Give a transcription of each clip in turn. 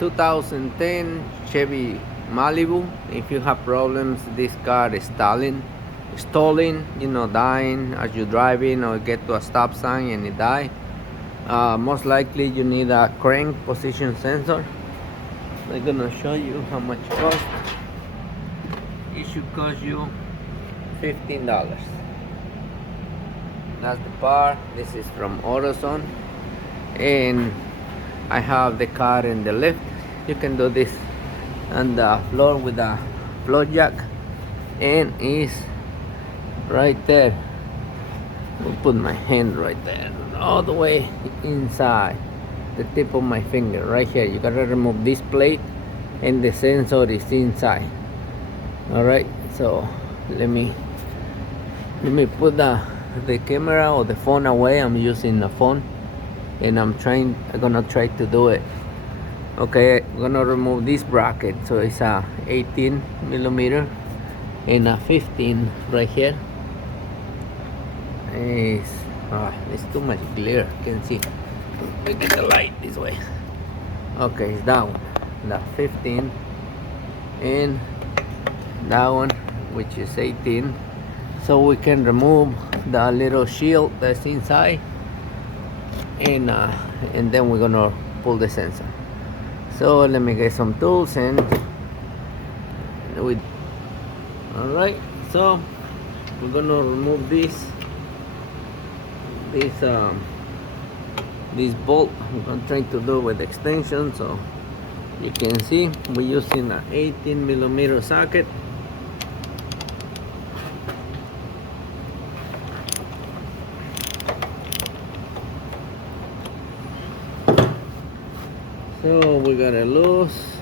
2010 Chevy Malibu. If you have problems, this car is stalling, dying as you're driving or get to a stop sign and it die. Most likely you need a crank position sensor. I'm gonna show you how much it costs. It should cost you $15. That's the part. This is from AutoZone, and I have the car in the lift. You can do this on the floor with a floor jack, and is right there. We'll put my hand right there, all the way inside the tip of my finger right here. You gotta remove this plate, and the sensor is inside. All right, so let me put the camera or the phone away. I'm using the phone, and I'm gonna try to do it. Okay, I'm gonna remove this bracket. So it's a 18 millimeter and a 15 right here. It's too much glare. You can see. Look at the light this way. Okay, it's that one, the 15, and that one, which is 18. So we can remove the little shield that's inside, and then we're gonna pull the sensor. So let me get some tools and alright, so we're gonna remove this bolt. I'm gonna try to do it with extension, so you can see we're using an 18 millimeter socket. So we got it loose.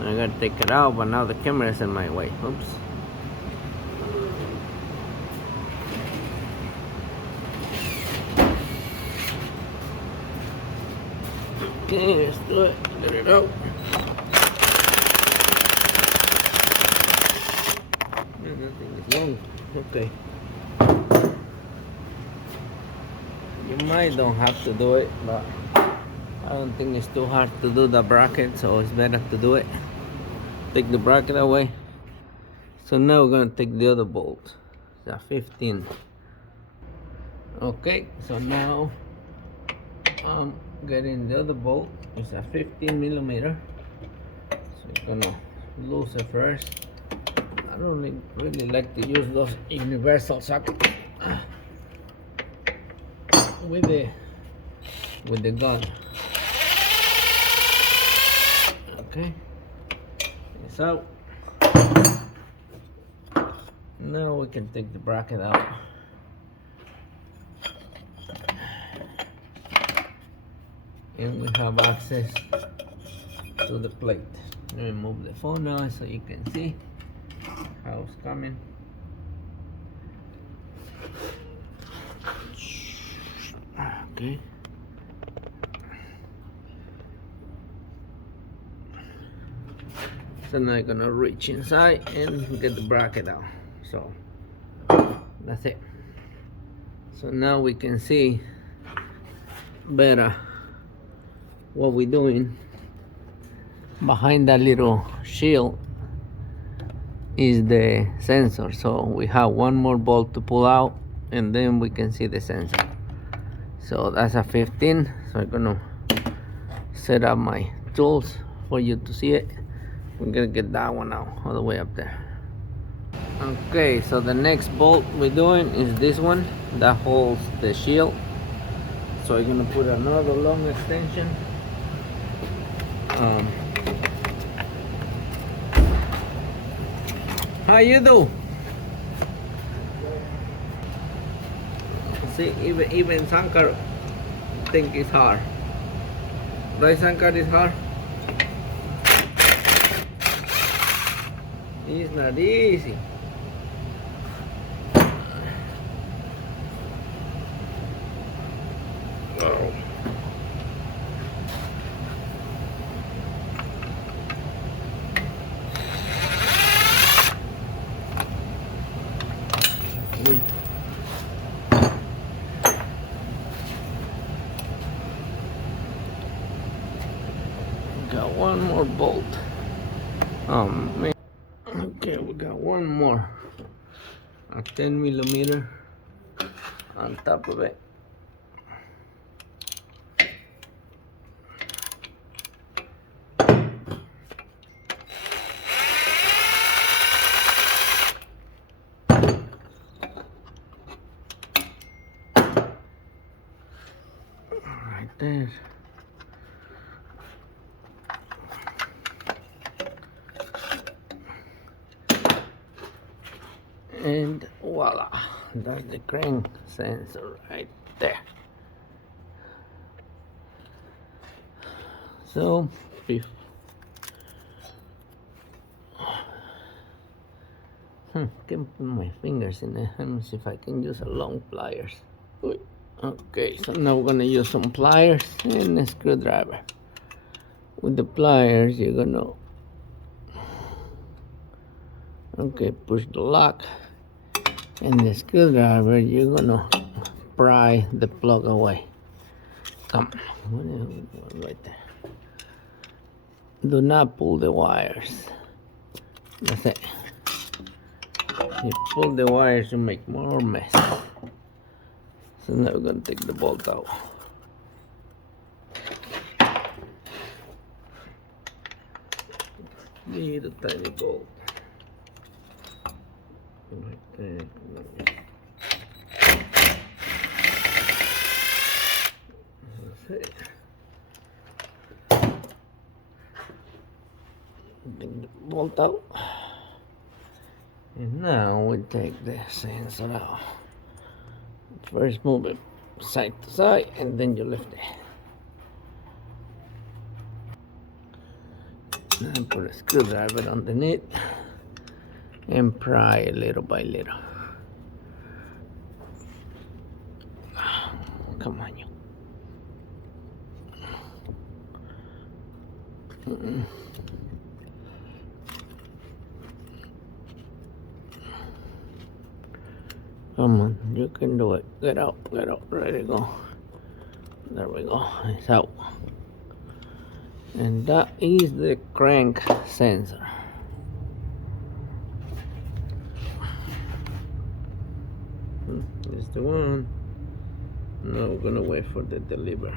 I gotta take it out, but now the camera is in my way. Oops. Okay, let's do it. Get it out. Man, that thing is long. Okay. You might don't have to do it, but I don't think it's too hard to do the bracket, so it's better to do it. Take the bracket away. So now we're gonna take the other bolt. It's a 15. Okay, so now I'm getting the other bolt. It's a 15 millimeter. So we're gonna loose it first. I don't really like to use those universal sockets with the gun. Okay, it's out. Now we can take the bracket out. And we have access to the plate. Let me move the phone now so you can see how it's coming. Okay. So now I'm gonna reach inside and get the bracket out. So that's it. So now we can see better what we're doing. Behind that little shield is the sensor. So we have one more bolt to pull out, and then we can see the sensor. So that's a 15. So I'm gonna set up my tools for you to see it. We're gonna get that one out all the way up there. Okay, so the next bolt we're doing is this one that holds the shield. So I'm gonna put another long extension. How you do? See, even Sankar think it's hard. Right, Sankar, is hard? It's not easy. Wow. got one more bolt. Man. Okay, we got one more. A 10mm on top of it. Right there. And voila, that's the crank sensor right there. So can put my fingers in it. Let me see if I can use a long pliers. Okay, so now we're gonna use some pliers and a screwdriver. With the pliers, you're gonna push the lock, and the screwdriver, you're gonna pry the plug away. Come on, right there. Do not pull the wires. That's it. You pull the wires, you make more mess. So now we're gonna take the bolt out. Little tiny bolt. Right there. That's it. Take the bolt out. And now we take the sensor out. First move it side to side and then you lift it. Now put a screwdriver underneath and pry it little by little. Come on, you. Come on, you can do it. Get out, ready to go. There we go, it's out. And that is the crank sensor. This is the one. Now we're gonna wait for the deliver.